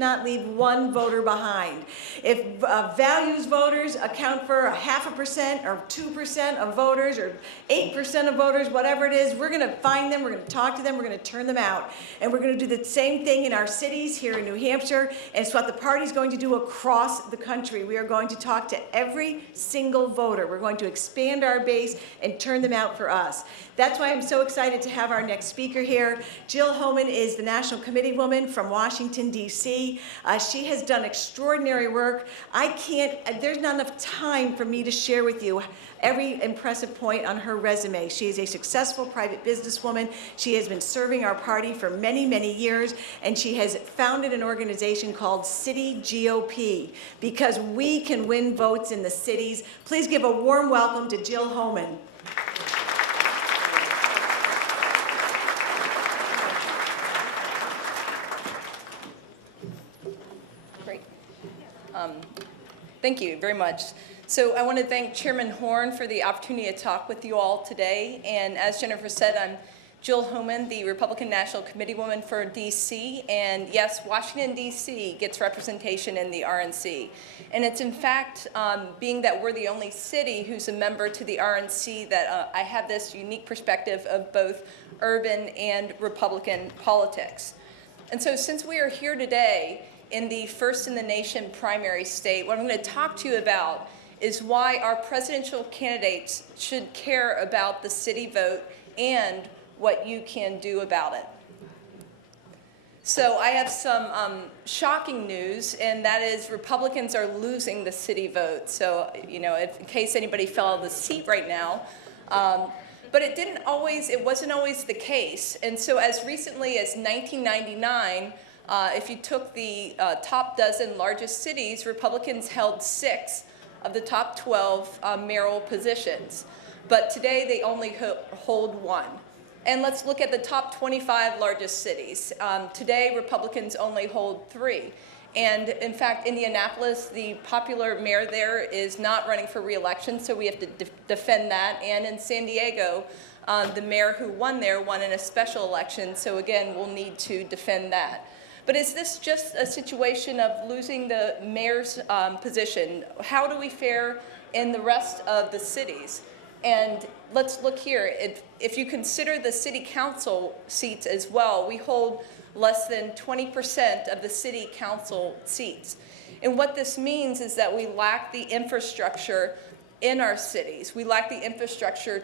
cannot leave one voter behind. If values voters account for 0.5% or 2% of voters or 8% of voters, whatever it is, we're going to find them, we're going to talk to them, we're going to turn them out. And we're going to do the same thing in our cities here in New Hampshire, and it's what the party's going to do across the country. We are going to talk to every single voter. We're going to expand our base and turn them out for us. That's why I'm so excited to have our next speaker here. Jill Homan is the National Committee woman from Washington, D.C. She has done extraordinary work. There's not enough time for me to share with you every impressive point on her resume. She is a successful private businesswoman. She has been serving our party for many, many years, and she has founded an organization called City GOP, because we can win votes in the cities. Please give a warm welcome to Jill Homan. Great. Thank you very much. So I want to thank Chairman Horn for the opportunity to talk with you all today. And as Jennifer said, I'm Jill Homan, the Republican National Committee woman for D.C. And yes, Washington, D.C. gets representation in the RNC. And it's in fact, being that we're the only city who's a member to the RNC, that I have this unique perspective of both urban and Republican politics. And so since we are here today in the first in the nation primary state, what I'm going to talk to you about is why our presidential candidates should care about the city vote and what you can do about it. So I have some shocking news, and that is Republicans are losing the city vote. So, you know, in case anybody fell out of the seat right now, but it wasn't always the case. And so as recently as 1999, if you took the top dozen largest cities, Republicans held 6 of the top 12 mayoral positions. But today they only hold 1. And let's look at the top 25 largest cities. Today Republicans only hold 3. And in fact, Indianapolis, the popular mayor there is not running for re-election, so we have to defend that. And in San Diego, the mayor who won there won in a special election, so again, we'll need to defend that. But is this just a situation of losing the mayor's position? How do we fare in the rest of the cities? And let's look here. If you consider the city council seats as well, we hold less than 20% of the city council seats. And what this means is that we lack the infrastructure in our cities. We lack the infrastructure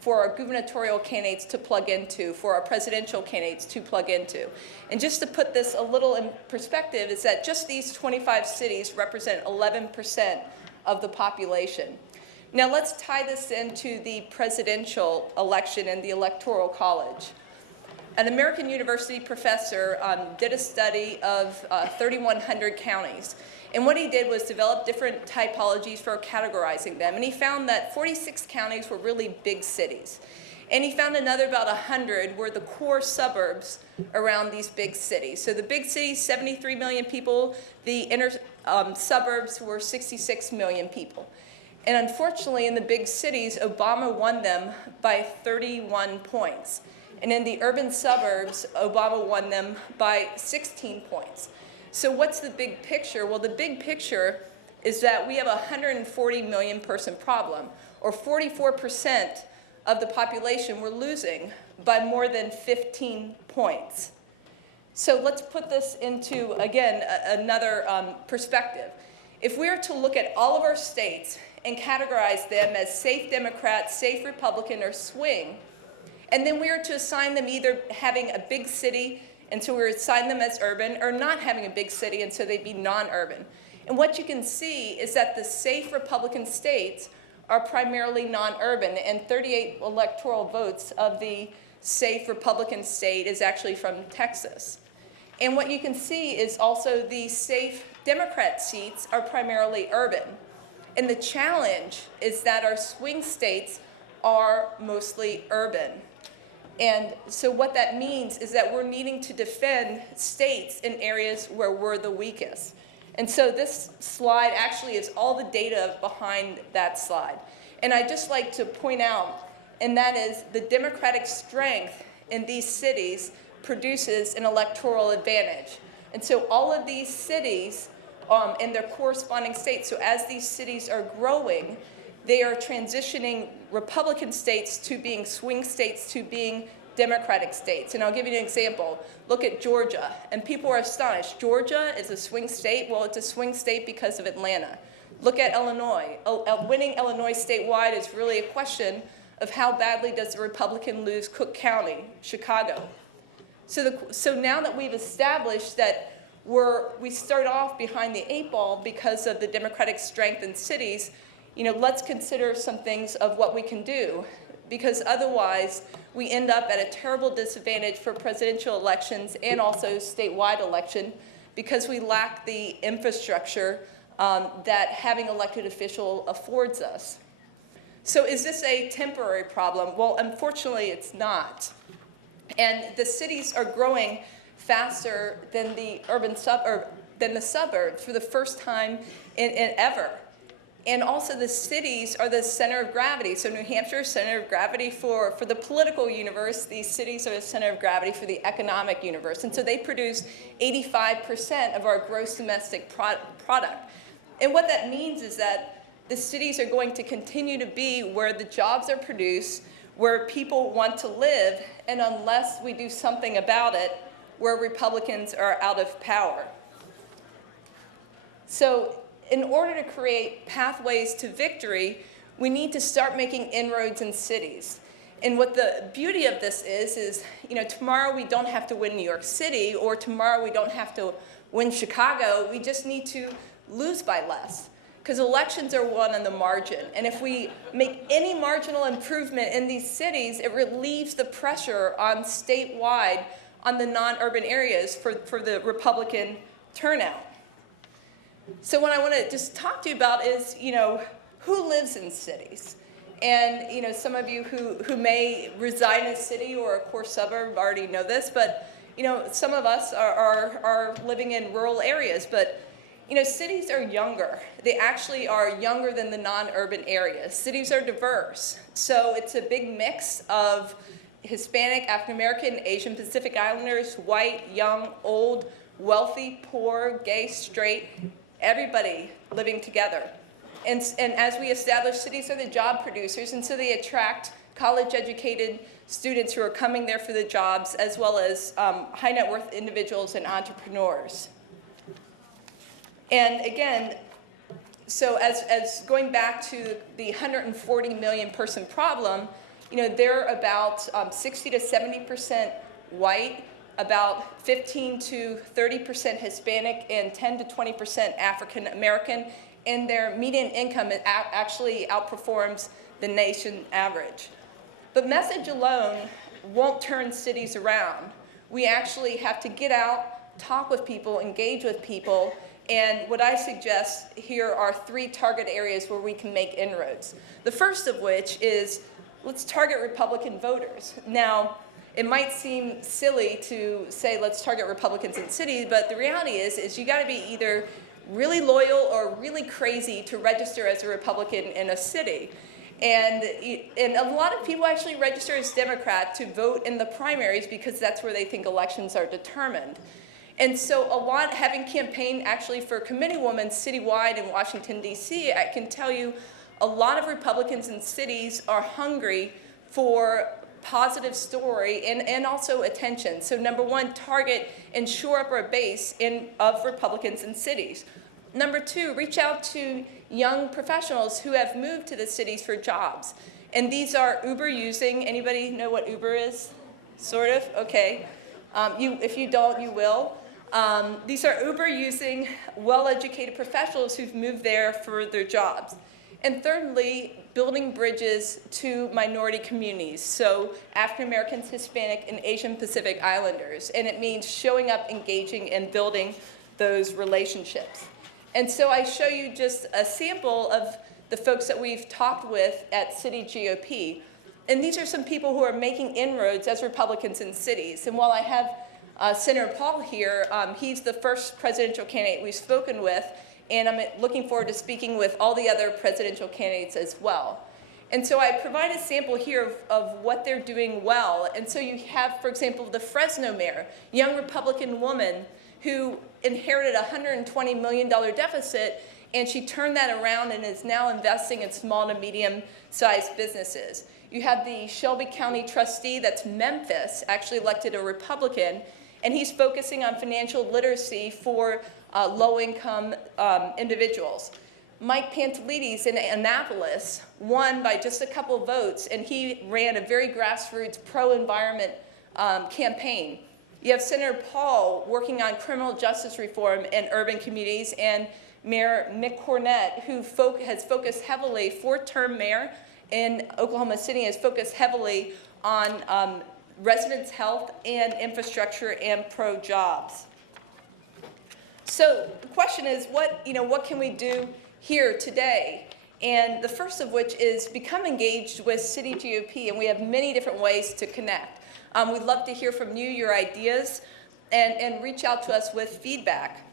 for our gubernatorial candidates to plug into, for our presidential candidates to plug into. And just to put this a little in perspective, is that just these 25 cities represent 11% of the population. Now let's tie this into the presidential election and the Electoral College. An American University professor did a study of 3,100 counties. And what he did was develop different typologies for categorizing them. And he found that 46 counties were really big cities. And he found another about 100 were the core suburbs around these big cities. So the big cities, 73 million people. The inner suburbs were 66 million people. And unfortunately, in the big cities, Obama won them by 31 points. And in the urban suburbs, Obama won them by 16 points. So what's the big picture? Well, the big picture is that we have a 140 million person problem, or 44% of the population we're losing by more than 15 points. So let's put this into, again, another perspective. If we were to look at all of our states and categorize them as safe Democrat, safe Republican, or swing, and then we were to assign them either having a big city, and so we would assign them as urban, or not having a big city, and so they'd be non-urban. And what you can see is that the safe Republican states are primarily non-urban, and 38 electoral votes of the safe Republican state is actually from Texas. And what you can see is also the safe Democrat seats are primarily urban. And the challenge is that our swing states are mostly urban. And so what that means is that we're needing to defend states in areas where we're the weakest. And so this slide actually is all the data behind that slide. And I'd just like to point out, and that is the Democratic strength in these cities produces an electoral advantage. And so all of these cities and their corresponding states, so as these cities are growing, they are transitioning Republican states to being swing states to being Democratic states. And I'll give you an example. Look at Georgia, and people are astonished. Georgia is a swing state. Well, it's a swing state because of Atlanta. Look at Illinois. Winning Illinois statewide is really a question of how badly does the Republican lose Cook County, Chicago. So now that we've established that we start off behind the 8 ball because of the Democratic strength in cities, let's consider some things of what we can do, because otherwise we end up at a terrible disadvantage for presidential elections and also statewide election because we lack the infrastructure that having elected official affords us. So is this a temporary problem? Well, unfortunately, it's not. And the cities are growing faster than the suburbs for the first time in ever. And also the cities are the center of gravity. So New Hampshire is center of gravity for the political universe. These cities are the center of gravity for the economic universe. And so they produce 85% of our gross domestic product. And what that means is that the cities are going to continue to be where the jobs are produced, where people want to live, and unless we do something about it, where Republicans are out of power. So in order to create pathways to victory, we need to start making inroads in cities. And what the beauty of this is, tomorrow we don't have to win New York City, or tomorrow we don't have to win Chicago. We just need to lose by less, because elections are won on the margin. And if we make any marginal improvement in these cities, it relieves the pressure on statewide, on the non-urban areas for the Republican turnout. So what I want to just talk to you about is, who lives in cities? And, some of you who may reside in a city or a core suburb already know this, but, some of us are living in rural areas. But, cities are younger. They actually are younger than the non-urban areas. Cities are diverse. So it's a big mix of Hispanic, African American, Asian Pacific Islanders, white, young, old, wealthy, poor, gay, straight, everybody living together. And as we establish, cities are the job producers, and so they attract college-educated students who are coming there for the jobs, as well as high net worth individuals and entrepreneurs. And again, so as going back to the 140 million person problem, they're about 60 to 70% white, about 15 to 30% Hispanic, and 10 to 20% African American, and their median income actually outperforms the nation average. But message alone won't turn cities around. We actually have to get out, talk with people, engage with people, and what I suggest here are 3 target areas where we can make inroads. The first of which is, let's target Republican voters. Now, it might seem silly to say let's target Republicans in cities, but the reality is you got to be either really loyal or really crazy to register as a Republican in a city. And a lot of people actually register as Democrat to vote in the primaries because that's where they think elections are determined. And so having campaigned actually for committeewomen citywide in Washington, D.C., I can tell you a lot of Republicans in cities are hungry for positive story and also attention. So number 1, target and shore up our base of Republicans in cities. Number 2, reach out to young professionals who have moved to the cities for jobs. And these are Uber using, anybody know what Uber is? Sort of? Okay. If you don't, you will. These are Uber using well-educated professionals who've moved there for their jobs. And thirdly, building bridges to minority communities, so African Americans, Hispanic, and Asian Pacific Islanders. And it means showing up, engaging, and building those relationships. And so I show you just a sample of the folks that we've talked with at City GOP. And these are some people who are making inroads as Republicans in cities. And while I have Senator Paul here, he's the first presidential candidate we've spoken with, and I'm looking forward to speaking with all the other presidential candidates as well. And so I provide a sample here of what they're doing well. And so you have, for example, the Fresno mayor, young Republican woman who inherited a $120 million deficit, and she turned that around and is now investing in small to medium-sized businesses. You have the Shelby County trustee, that's Memphis, actually elected a Republican, and he's focusing on financial literacy for low-income individuals. Mike Pantelides in Annapolis won by just a couple votes, and he ran a very grassroots pro-environment campaign. You have Senator Paul working on criminal justice reform in urban communities, and Mayor Mick Cornett, who has focused heavily, fourth-term mayor in Oklahoma City, has focused heavily on residents' health and infrastructure and pro-jobs. So the question is, what can we do here today? And the first of which is become engaged with City GOP, and we have many different ways to connect. We'd love to hear from you, your ideas, and reach out to us with feedback.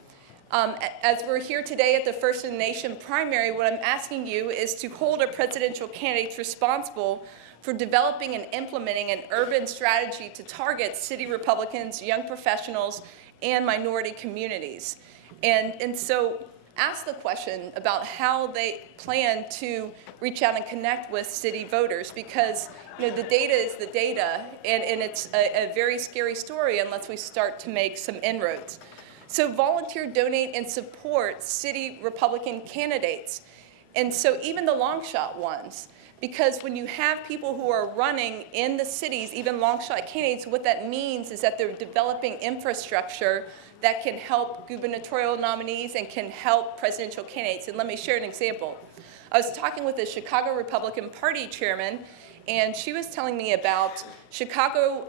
As we're here today at the First in the Nation primary, what I'm asking you is to hold our presidential candidates responsible for developing and implementing an urban strategy to target city Republicans, young professionals, and minority communities. And so ask the question about how they plan to reach out and connect with city voters, because the data is the data, and it's a very scary story unless we start to make some inroads. So volunteer, donate, and support city Republican candidates, and so even the long shot ones, because when you have people who are running in the cities, even long shot candidates, what that means is that they're developing infrastructure that can help gubernatorial nominees and can help presidential candidates. And let me share an example. I was talking with the Chicago Republican Party chairman, and she was telling me about Chicago.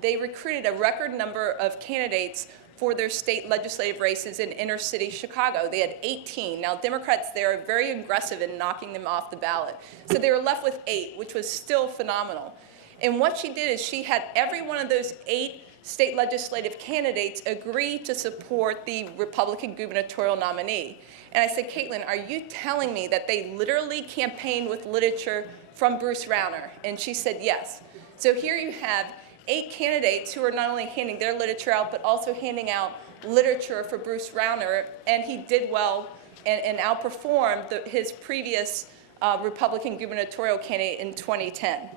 They recruited a record number of candidates for their state legislative races in inner city Chicago. They had 18. Now, Democrats there are very aggressive in knocking them off the ballot. So they were left with 8, which was still phenomenal. And what she did is she had every one of those 8 state legislative candidates agree to support the Republican gubernatorial nominee. And I said, Caitlin, are you telling me that they literally campaigned with literature from Bruce Rauner? And she said, yes. So here you have 8 candidates who are not only handing their literature out, but also handing out literature for Bruce Rauner, and he did well and outperformed his previous Republican gubernatorial candidate in 2010.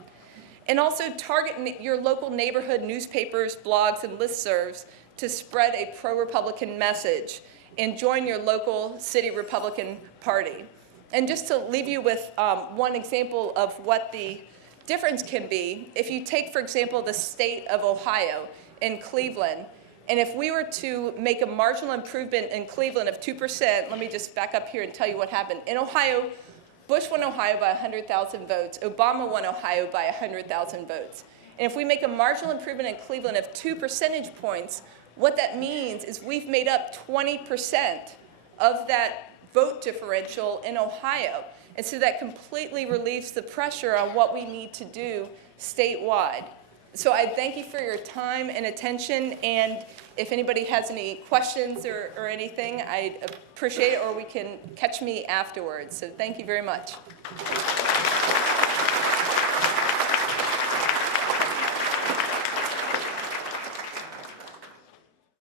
And also target your local neighborhood newspapers, blogs, and listservs to spread a pro-Republican message, and join your local city Republican Party. And just to leave you with one example of what the difference can be, if you take, for example, the state of Ohio in Cleveland, and if we were to make a marginal improvement in Cleveland of 2%, let me just back up here and tell you what happened. In Ohio, Bush won Ohio by 100,000 votes. Obama won Ohio by 100,000 votes. And if we make a marginal improvement in Cleveland of 2 percentage points, what that means is we've made up 20% of that vote differential in Ohio. And so that completely relieves the pressure on what we need to do statewide. So I thank you for your time and attention, and if anybody has any questions or anything, I'd appreciate it, or we can catch me afterwards. So thank you very much.